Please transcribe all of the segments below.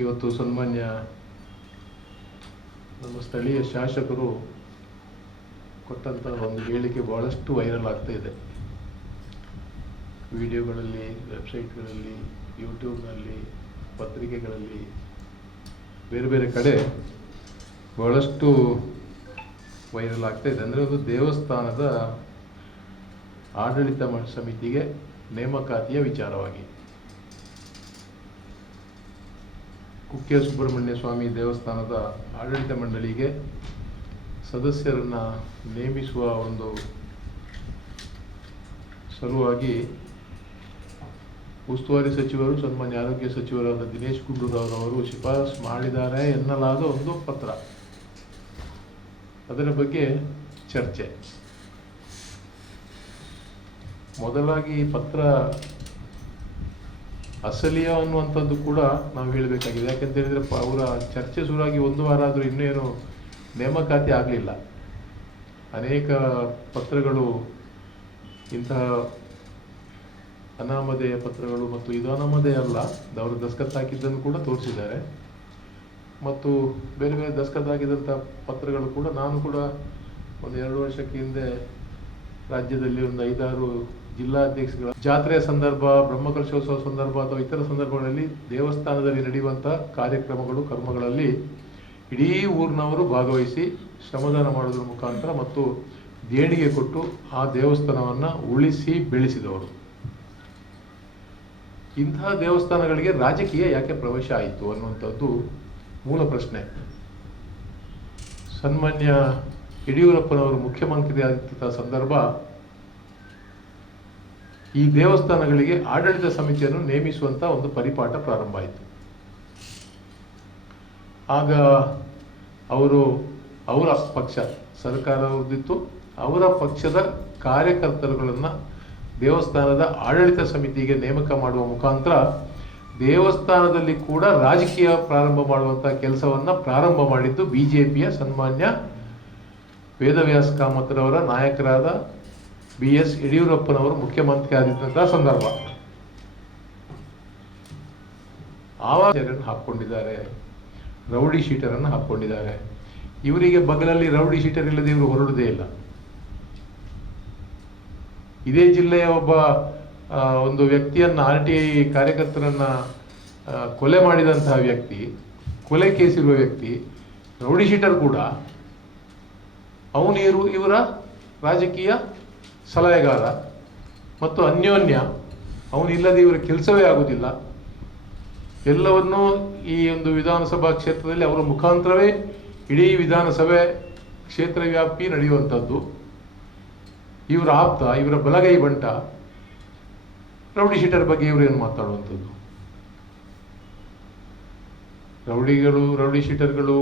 ಇವತ್ತು ಸನ್ಮಾನ್ಯ ನಮ್ಮ ಸ್ಥಳೀಯ ಶಾಸಕರು ಕೊಟ್ಟಂಥ ಒಂದು ಹೇಳಿಕೆ ಬಹಳಷ್ಟು ವೈರಲ್ ಆಗ್ತಾ ಇದೆ. ವಿಡಿಯೋಗಳಲ್ಲಿ, ವೆಬ್ಸೈಟ್ಗಳಲ್ಲಿ, ಯೂಟ್ಯೂಬ್ನಲ್ಲಿ, ಪತ್ರಿಕೆಗಳಲ್ಲಿ, ಬೇರೆ ಬೇರೆ ಕಡೆ ಬಹಳಷ್ಟು ವೈರಲ್ ಆಗ್ತಾ ಇದೆ. ಅಂದರೆ ಒಂದು ದೇವಸ್ಥಾನದ ಆಡಳಿತ ಸಮಿತಿಗೆ ನೇಮಕಾತಿಯ ವಿಚಾರವಾಗಿ ಕುಕ್ಕೆ ಸುಬ್ರಹ್ಮಣ್ಯ ಸ್ವಾಮಿ ದೇವಸ್ಥಾನದ ಆಡಳಿತ ಮಂಡಳಿಗೆ ಸದಸ್ಯರನ್ನು ನೇಮಿಸುವ ಒಂದು ಸಲುವಾಗಿ ಉಸ್ತುವಾರಿ ಸಚಿವರು, ಸನ್ಮಾನ್ಯ ಆರೋಗ್ಯ ಸಚಿವರಾದ ದಿನೇಶ್ ಗುಂಡೂರಾವ್ ಅವರು ಶಿಫಾರಸು ಮಾಡಿದ್ದಾರೆ ಎನ್ನಲಾದ ಒಂದು ಪತ್ರ. ಅದರ ಬಗ್ಗೆ ಚರ್ಚೆ. ಮೊದಲಾಗಿ ಪತ್ರ ಅಸಲಿಯ ಅನ್ನುವಂಥದ್ದು ಕೂಡ ನಾವು ಹೇಳಬೇಕಾಗಿದೆ. ಯಾಕಂತ ಹೇಳಿದ್ರೆ ಅವರ ಚರ್ಚೆ ಶುರುವಾಗಿ ಒಂದು ವಾರ ಆದರೂ ಇನ್ನೇನು ನೇಮಕಾತಿ ಆಗಲಿಲ್ಲ. ಅನೇಕ ಪತ್ರಗಳು ಇಂತಹ ಅನಾಮಧೇಯ ಪತ್ರಗಳು ಮತ್ತು ಇದು ಅನಾಮಧೇಯ ಅಲ್ಲ, ಅವರು ದಸ್ಕತ್ ಹಾಕಿದ್ದನ್ನು ಕೂಡ ತೋರಿಸಿದ್ದಾರೆ. ಮತ್ತು ಬೇರೆ ಬೇರೆ ದಸ್ಕತ್ ಹಾಕಿದಂಥ ಪತ್ರಗಳು ಕೂಡ ನಾನು ಕೂಡ ಒಂದು 2 ವರ್ಷಕ್ಕೆ ಹಿಂದೆ ರಾಜ್ಯದಲ್ಲಿ ಒಂದು 5-6 ಜಿಲ್ಲಾಧ್ಯಕ್ಷಗಳ ಜಾತ್ರೆಯ ಸಂದರ್ಭ, ಬ್ರಹ್ಮಕಲಶೋತ್ಸವ ಸಂದರ್ಭ ಅಥವಾ ಇತರ ಸಂದರ್ಭಗಳಲ್ಲಿ ದೇವಸ್ಥಾನದಲ್ಲಿ ನಡೆಯುವಂಥ ಕಾರ್ಯಕ್ರಮಗಳು, ಕರ್ಮಗಳಲ್ಲಿ ಇಡೀ ಊರಿನವರು ಭಾಗವಹಿಸಿ ಶ್ರಮದಾನ ಮಾಡೋದ್ರ ಮುಖಾಂತರ ಮತ್ತು ದೇಣಿಗೆ ಕೊಟ್ಟು ಆ ದೇವಸ್ಥಾನವನ್ನು ಉಳಿಸಿ ಬೆಳೆಸಿದವರು. ಇಂತಹ ದೇವಸ್ಥಾನಗಳಿಗೆ ರಾಜಕೀಯ ಯಾಕೆ ಪ್ರವೇಶ ಆಯಿತು ಅನ್ನುವಂಥದ್ದು ಮೂಲ ಪ್ರಶ್ನೆ. ಸನ್ಮಾನ್ಯ ಯಡಿಯೂರಪ್ಪನವರು ಮುಖ್ಯಮಂತ್ರಿ ಆಗಿದ್ದ ಸಂದರ್ಭ ಈ ದೇವಸ್ಥಾನಗಳಿಗೆ ಆಡಳಿತ ಸಮಿತಿಯನ್ನು ನೇಮಿಸುವಂತ ಒಂದು ಪರಿಪಾಠ ಪ್ರಾರಂಭ ಆಯಿತು. ಆಗ ಅವರ ಪಕ್ಷ ಸರ್ಕಾರದಿತ್ತು, ಅವರ ಪಕ್ಷದ ಕಾರ್ಯಕರ್ತರುಗಳನ್ನು ದೇವಸ್ಥಾನದ ಆಡಳಿತ ಸಮಿತಿಗೆ ನೇಮಕ ಮಾಡುವ ಮುಖಾಂತರ ದೇವಸ್ಥಾನದಲ್ಲಿ ಕೂಡ ರಾಜಕೀಯ ಪ್ರಾರಂಭ ಮಾಡುವಂತಹ ಕೆಲಸವನ್ನ ಪ್ರಾರಂಭ ಮಾಡಿದ್ದು ಬಿಜೆಪಿಯ ಸನ್ಮಾನ್ಯ ವೇದವ್ಯಾಸ ಕಾಮತ್ರವರ ನಾಯಕರಾದ BS ಯಡಿಯೂರಪ್ಪನವರು ಮುಖ್ಯಮಂತ್ರಿ ಆಗಿದ್ದಂತಹ ಸಂದರ್ಭ. ಆವಾಗ ಹಾಕೊಂಡಿದ್ದಾರೆ, ರೌಡಿ ಶೀಟರನ್ನು ಹಾಕೊಂಡಿದ್ದಾರೆ. ಇವರಿಗೆ ಬಗಲಲ್ಲಿ ರೌಡಿ ಶೀಟರ್ ಇಲ್ಲದೆ ಇವರು ಹೊರಡುವುದೇ ಇಲ್ಲ. ಇದೇ ಜಿಲ್ಲೆಯ ಒಬ್ಬ ಒಂದು ವ್ಯಕ್ತಿಯನ್ನ RTI ಕಾರ್ಯಕರ್ತರನ್ನ ಕೊಲೆ ಮಾಡಿದಂತಹ ವ್ಯಕ್ತಿ, ಕೊಲೆ ಕೇಸಿರುವ ವ್ಯಕ್ತಿ, ರೌಡಿ ಶೀಟರ್ ಕೂಡ. ಅವನು ಇವರ ರಾಜಕೀಯ ಸಲಹೆಗಾರ ಮತ್ತು ಅನ್ಯೋನ್ಯ. ಅವನಿಲ್ಲದೆ ಇವರ ಕೆಲಸವೇ ಆಗುವುದಿಲ್ಲ. ಎಲ್ಲವನ್ನೂ ಈ ಒಂದು ವಿಧಾನಸಭಾ ಕ್ಷೇತ್ರದಲ್ಲಿ ಅವರ ಮುಖಾಂತರವೇ ಇಡೀ ವಿಧಾನಸಭೆ ಕ್ಷೇತ್ರ ವ್ಯಾಪಿ ನಡೆಯುವಂಥದ್ದು. ಇವರ ಆಪ್ತ, ಇವರ ಬಲಗೈ ಬಂಟ ರೌಡಿ ಶೀಟರ್ ಬಗ್ಗೆ ಇವರೇನು ಮಾತಾಡುವಂಥದ್ದು? ರೌಡಿ ಶೀಟರ್ಗಳು,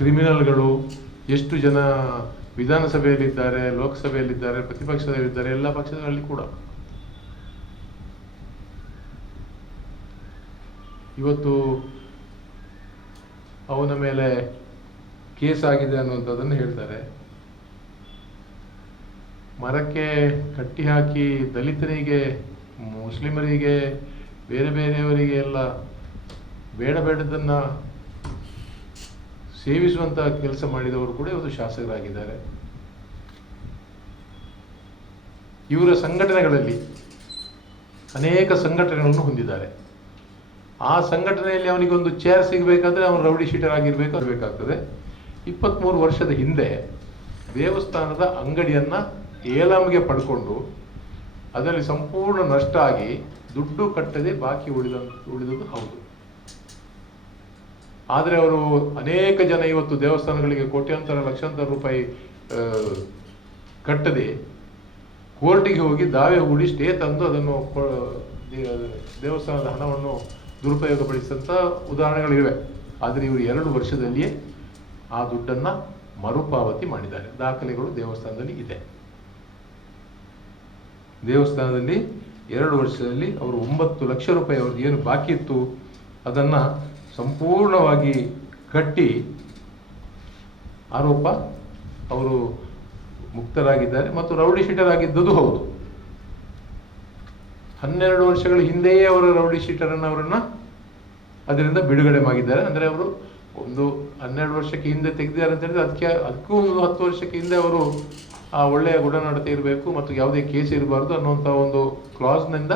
ಕ್ರಿಮಿನಲ್ಗಳು ಎಷ್ಟು ಜನ ವಿಧಾನಸಭೆಯಲ್ಲಿದ್ದಾರೆ, ಲೋಕಸಭೆಯಲ್ಲಿದ್ದಾರೆ, ಪ್ರತಿಪಕ್ಷದಲ್ಲಿದ್ದಾರೆ, ಎಲ್ಲ ಪಕ್ಷಗಳಲ್ಲಿ ಕೂಡ. ಇವತ್ತು ಅವನ ಮೇಲೆ ಕೇಸ್ ಆಗಿದೆ ಅನ್ನುವಂಥದ್ದನ್ನು ಹೇಳ್ತಾರೆ. ಮರಕ್ಕೆ ಕಟ್ಟಿ ಹಾಕಿ ದಲಿತರಿಗೆ, ಮುಸ್ಲಿಮರಿಗೆ, ಬೇರೆ ಬೇರೆಯವರಿಗೆ ಎಲ್ಲ ಬೇಡದನ್ನ ಸೇವಿಸುವಂತಹ ಕೆಲಸ ಮಾಡಿದವರು ಕೂಡ ಇವತ್ತು ಶಾಸಕರಾಗಿದ್ದಾರೆ. ಇವರ ಸಂಘಟನೆಗಳಲ್ಲಿ ಅನೇಕ ಸಂಘಟನೆಗಳನ್ನು ಹೊಂದಿದ್ದಾರೆ. ಆ ಸಂಘಟನೆಯಲ್ಲಿ ಅವನಿಗೊಂದು ಚೇರ್ ಸಿಗಬೇಕಾದ್ರೆ ಅವನು ರೌಡಿ ಶೀಟರ್ ಆಗಿರ್ಬೇಕಾಗ್ತದೆ. 23 ವರ್ಷದ ಹಿಂದೆ ದೇವಸ್ಥಾನದ ಅಂಗಡಿಯನ್ನ ಏಲಂಗೆ ಪಡ್ಕೊಂಡು ಅದರಲ್ಲಿ ಸಂಪೂರ್ಣ ನಷ್ಟ ಆಗಿ ದುಡ್ಡು ಕಟ್ಟದೆ ಬಾಕಿ ಉಳಿದದ್ದು ಹೌದು. ಆದರೆ ಅವರು ಅನೇಕ ಜನ ಇವತ್ತು ದೇವಸ್ಥಾನಗಳಿಗೆ ಕೋಟ್ಯಾಂತರ ಲಕ್ಷಾಂತರ ರೂಪಾಯಿ ಕಟ್ಟದೆ ಕೋರ್ಟಿಗೆ ಹೋಗಿ ದಾವೆ ಹೂಡಿ ಸ್ಟೇ ತಂದು ಅದನ್ನು ದೇವಸ್ಥಾನದ ಹಣವನ್ನು ದುರುಪಯೋಗಪಡಿಸಿದಂಥ ಉದಾಹರಣೆಗಳಿವೆ. ಆದರೆ ಇವರು 2 ವರ್ಷದಲ್ಲಿಯೇ ಆ ದುಡ್ಡನ್ನು ಮರುಪಾವತಿ ಮಾಡಿದ್ದಾರೆ. ದಾಖಲೆಗಳು ದೇವಸ್ಥಾನದಲ್ಲಿ ಇದೆ. ದೇವಸ್ಥಾನದಲ್ಲಿ 2 ವರ್ಷದಲ್ಲಿ ಅವರು 9 ಲಕ್ಷ ರೂಪಾಯಿ ಅವ್ರದ್ದು ಏನು ಬಾಕಿ ಇತ್ತು ಅದನ್ನು ಸಂಪೂರ್ಣವಾಗಿ ಕಟ್ಟಿ ಆರೋಪ ಅವರು ಮುಕ್ತರಾಗಿದ್ದಾರೆ. ಮತ್ತು ರೌಡಿ ಶೀಟರ್ ಆಗಿದ್ದುದು ಹೌದು. 12 ವರ್ಷಗಳ ಹಿಂದೆಯೇ ಅವರ ರೌಡಿ ಶೀಟರನ್ನು ಅವರನ್ನು ಅದರಿಂದ ಬಿಡುಗಡೆ ಆಗಿದ್ದಾರೆ. ಅಂದರೆ ಅವರು ಒಂದು 12 ವರ್ಷಕ್ಕೆ ಹಿಂದೆ ತೆಗೆದಿದ್ದಾರೆ ಅಂತ ಹೇಳಿದ್ರೆ ಅದಕ್ಕೂ ಒಂದು 10 ವರ್ಷಕ್ಕೆ ಹಿಂದೆ ಅವರು ಆ ಒಳ್ಳೆಯ ಗುಣನಡತೆ ಇರಬೇಕು ಮತ್ತು ಯಾವುದೇ ಕೇಸ್ ಇರಬಾರ್ದು ಅನ್ನುವಂಥ ಒಂದು ಕ್ಲಾಸ್ನಿಂದ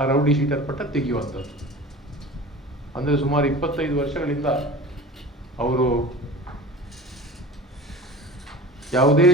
ಆ ರೌಡಿ ಶೀಟರ್ ಪಟ್ಟ ತೆಗೆಯುವಂಥದ್ದು. ಅಂದರೆ ಸುಮಾರು 25 ವರ್ಷಗಳಿಂದ ಅವರು ಯಾವುದೇ